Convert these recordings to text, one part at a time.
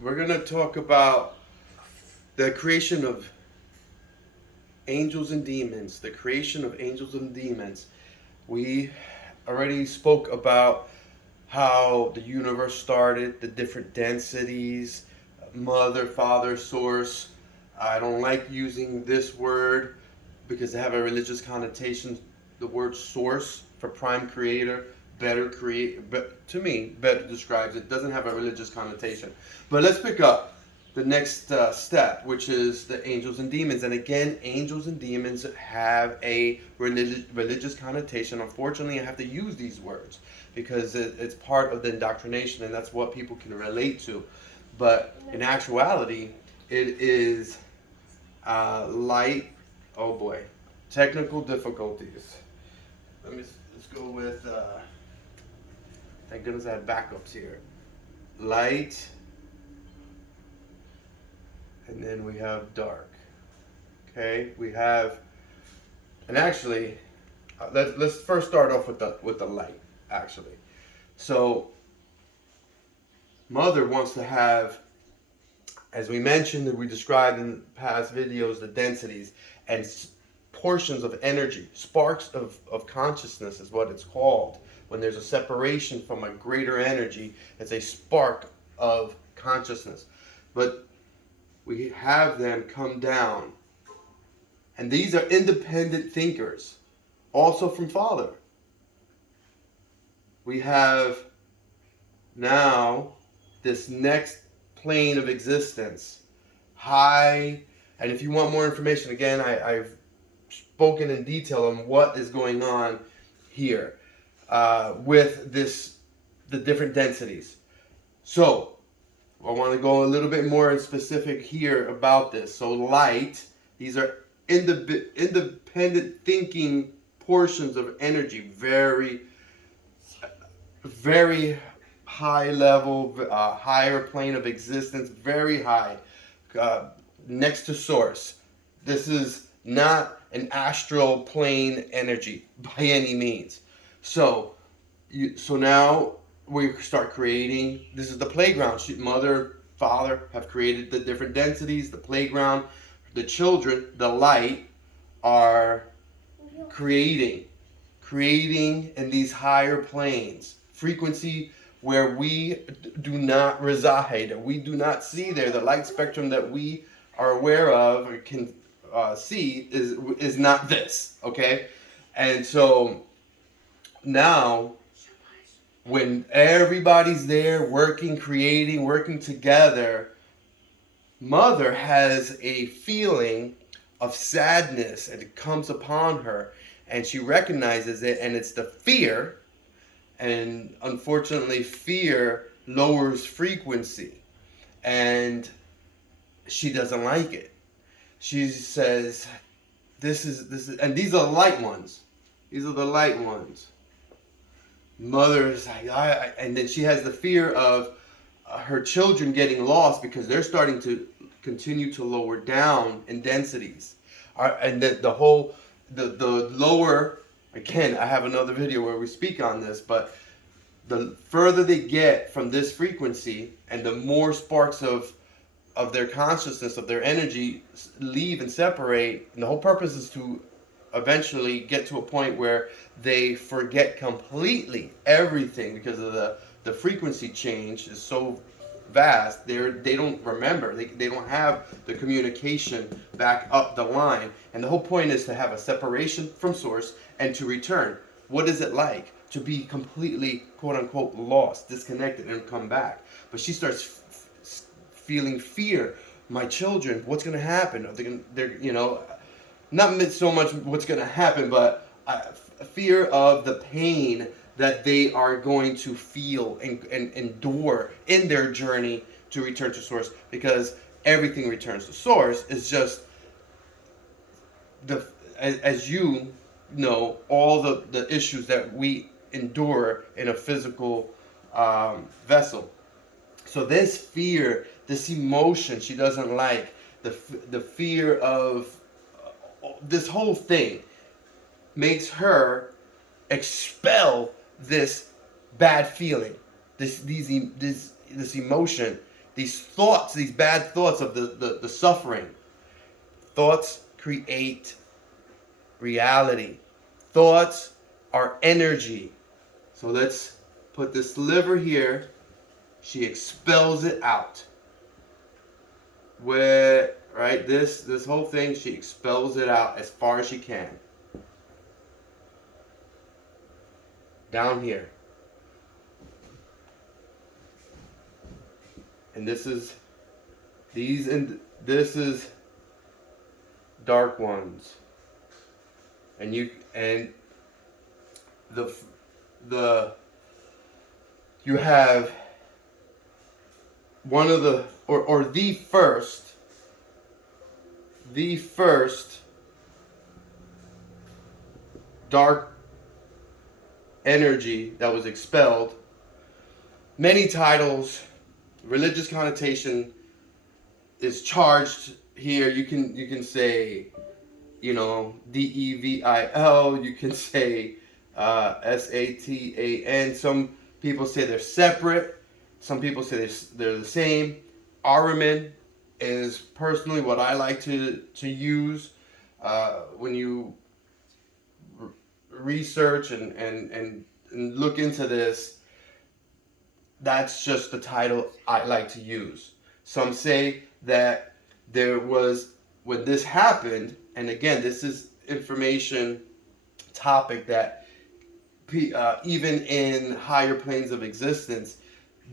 We're going to talk about the creation of angels and demons. The creation of angels and demons. We already spoke about how the universe started, the different densities, mother, father, source. I don't like using this word because they have a religious connotation. The word source for prime creator better create, but to me better describes it. Doesn't have a religious connotation. But let's pick up the next step, which is the angels and demons. And again, angels and demons have a religious connotation. Unfortunately, I have to use these words because it's part of the indoctrination, and that's what people can relate to. But in actuality, it is light. Oh boy, technical difficulties. Let's go with. Thank goodness I have backups here. Light, and then we have dark. Okay, we have, and actually, let's first start off with the light. Actually, so mother wants to have, as we mentioned and we described in past videos, the densities and portions of energy, sparks of consciousness is what it's called. When there's a separation from a greater energy, it's a spark of consciousness. But we have them come down. And these are independent thinkers, also from Father. We have now this next plane of existence, high. And if you want more information, again, I've spoken in detail on what is going on here with the different densities. So I want to go a little bit more specific here about this. So light, these are independent thinking portions of energy, very, very high level, higher plane of existence, very high, next to source. This is not an astral plane energy by any means. So now we start creating. This is the playground. Mother, father have created the different densities, the playground. The children, the light, are creating in these higher planes, frequency where we do not reside. We do not see there. The light spectrum that we are aware of or can see is not this, okay? And so now, when everybody's there working, creating, working together, mother has a feeling of sadness and it comes upon her and she recognizes it, and it's the fear. And unfortunately, fear lowers frequency and she doesn't like it. She says, this is, and these are the light ones. These are the light ones. Mother's like, and then she has the fear of her children getting lost because they're starting to continue to lower down in densities. And the lower, again, I have another video where we speak on this, but the further they get from this frequency and the more sparks of their consciousness, of their energy leave and separate, and the whole purpose is to eventually get to a point where they forget completely everything because of the frequency change is so vast. They don't remember. They don't have the communication back up the line. And the whole point is to have a separation from source and to return. What is it like to be completely, quote unquote, lost, disconnected, and come back? But she starts feeling fear. My children, what's going to happen? Are they going? They're, not so much what's going to happen, but fear of the pain that they are going to feel and endure in their journey to return to source, because everything returns to source. Is just as you know, all the issues that we endure in a physical vessel. So this fear, this emotion she doesn't like, the fear of this whole thing makes her expel this bad feeling, this emotion, these thoughts, these bad thoughts of the suffering. Thoughts create reality. Thoughts are energy. So let's put this liver here. She expels it out. Where, right, this whole thing, she expels it out as far as she can. Down here. And this is dark ones. And you have one of the or the first dark energy that was expelled. Many titles, religious connotation is charged here. You can say, DEVIL. You can say SATAN. Some people say they're separate. Some people say they're the same. Ahriman is personally what I like to use when you research and look into this. That's just the title I like to use. Some say that there was, when this happened, and again, this is information topic that even in higher planes of existence,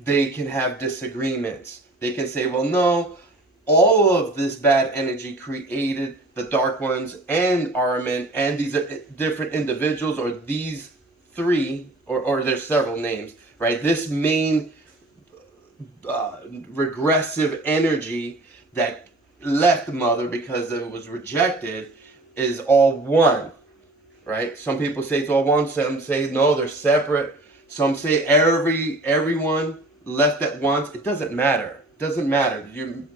they can have disagreements. They can say, well, no, all of this bad energy created the Dark Ones and Ahriman, and these are different individuals, or these three, or there's several names, right? This main regressive energy that left Mother because it was rejected is all one, right? Some people say it's all one. Some say no, they're separate. Some say everyone left at once. It doesn't matter. It doesn't matter.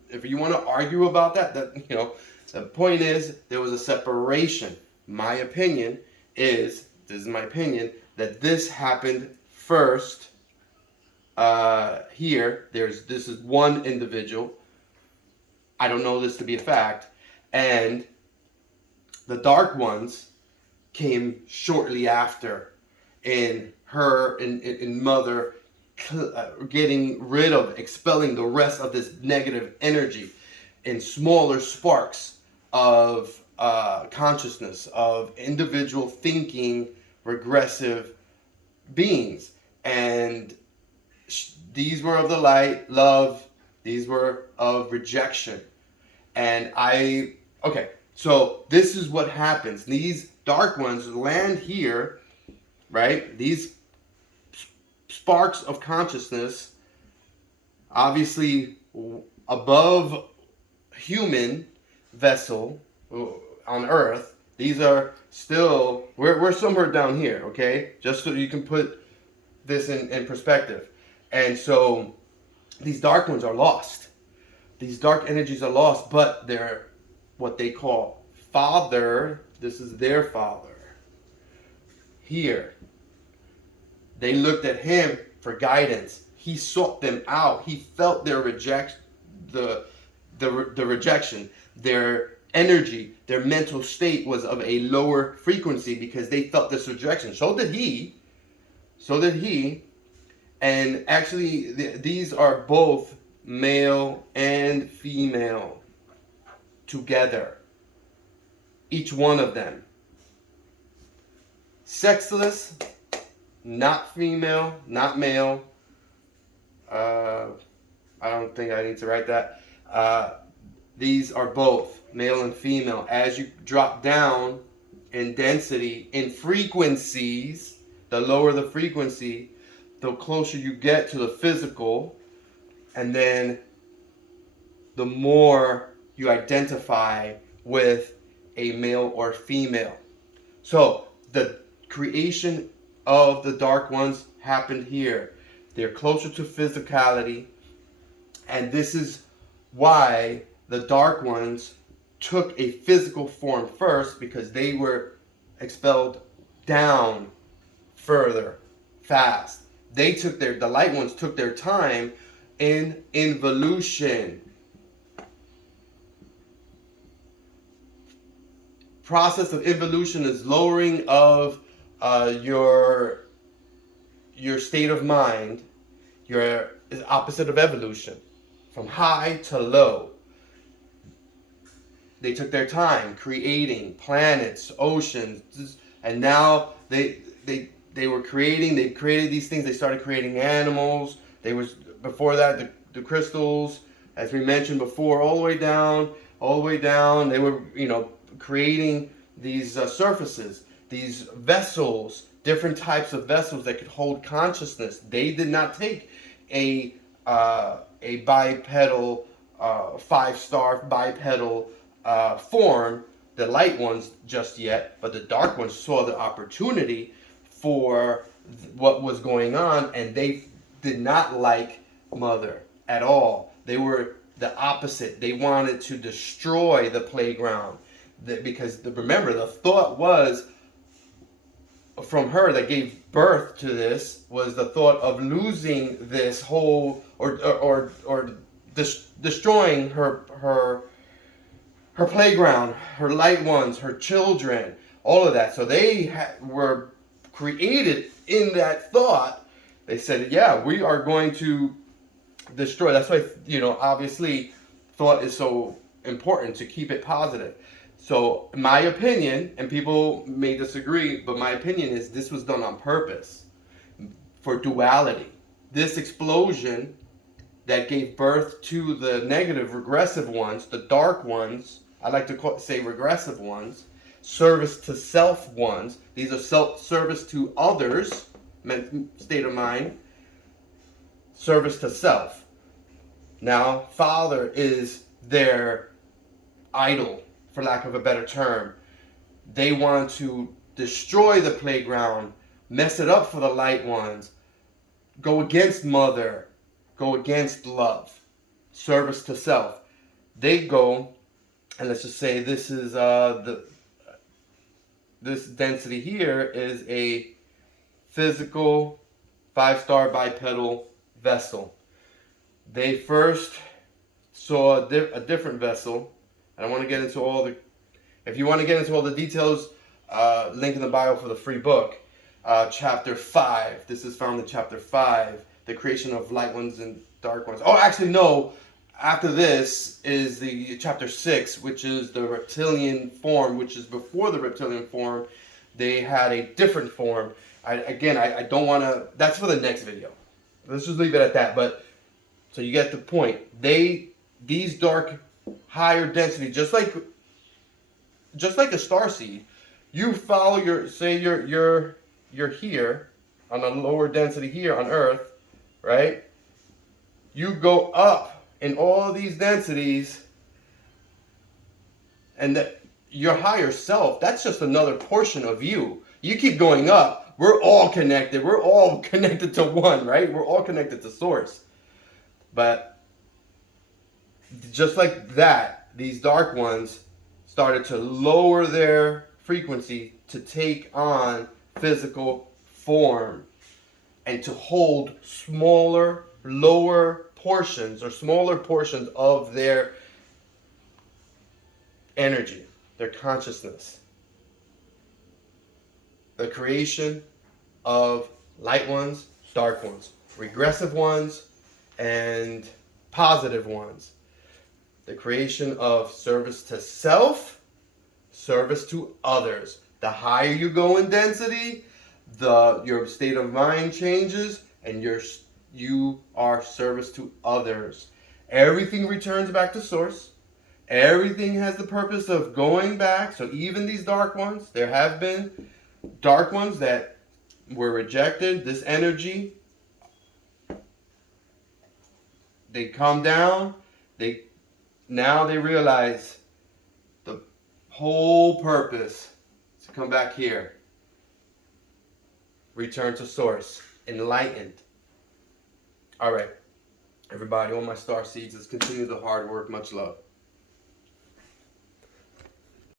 If you want to argue about that, the point is there was a separation. My opinion is, that this happened first. Here, this is one individual. I don't know this to be a fact, and the Dark Ones came shortly after, in Mother getting rid of, expelling the rest of this negative energy in smaller sparks of consciousness, of individual thinking, regressive beings. And these were of the light, love. These were of rejection. And so this is what happens. These Dark Ones land here, right? These sparks of consciousness, obviously above human vessel on Earth. These are still, we're somewhere down here, okay? Just so you can put this in perspective. And so these Dark Ones are lost. These dark energies are lost, but they're what they call Father. This is their Father. Here. They looked at him for guidance. He sought them out. He felt their the rejection. Their energy, their mental state was of a lower frequency because they felt this rejection. So did he. And actually, these are both male and female together. Each one of them. Sexless, not female, not male. I don't think I need to write that. These are both male and female. As you drop down in density, in frequencies, the lower the frequency, the closer you get to the physical, and then the more you identify with a male or female. So the creation of the Dark Ones happened here. They're closer to physicality, and this is why the Dark Ones took a physical form first, because they were expelled down further, fast. the light ones took their time in involution. Process of involution is lowering of your state of mind. Your is opposite of evolution, from high to low. They took their time creating planets, oceans, and now they were creating. They created these things. They started creating animals. They was before that the crystals, as we mentioned before, all the way down, all the way down. They were creating these surfaces, these vessels, different types of vessels that could hold consciousness. They did not take a bipedal, 5-star bipedal form, the light ones, just yet, but the dark ones saw the opportunity for what was going on, and they did not like Mother at all. They were the opposite. They wanted to destroy the playground, because remember, the thought was from her that gave birth to this was the thought of losing this whole or destroying her playground, her light ones, her children, all of that. So they were created in that thought. They said, yeah, we are going to destroy. That's why, obviously thought is so important, to keep it positive. So my opinion, and people may disagree, but my opinion is this was done on purpose for duality. This explosion that gave birth to the negative regressive ones, the dark ones, I like to say regressive ones, service to self ones. These are service to others, state of mind, service to self. Now, Father is their idol, for lack of a better term. They want to destroy the playground, mess it up for the light ones, go against Mother, go against love, service to self. They go, and let's just say this is this density here is a physical 5-star bipedal vessel. They first saw a different vessel. I don't want to get into all the. If you want to get into all the details, link in the bio for the free book. Chapter 5. This is found in chapter 5. The creation of light ones and dark ones. Oh, actually, no. After this is the chapter 6, which is the reptilian form, which is before the reptilian form. They had a different form. I don't want to. That's for the next video. Let's just leave it at that. But so you get the point. These dark, higher density, just like a starseed, you follow you're here on a lower density here on Earth, right? You go up in all these densities, and your higher self, that's just another portion of you. You keep going up. We're all connected. We're all connected to one, right? We're all connected to Source. But just like that, these dark ones started to lower their frequency to take on physical form and to hold smaller, lower portions or smaller portions of their energy, their consciousness. The creation of light ones, dark ones, regressive ones, and positive ones. The creation of service to self, service to others. The higher you go in density, your state of mind changes, and you are service to others. Everything returns back to Source. Everything has the purpose of going back. So even these dark ones, there have been dark ones that were rejected. This energy, they come down. Now they realize the whole purpose is to come back here. Return to Source. Enlightened. All right. Everybody, all my star seeds, let's continue the hard work. Much love.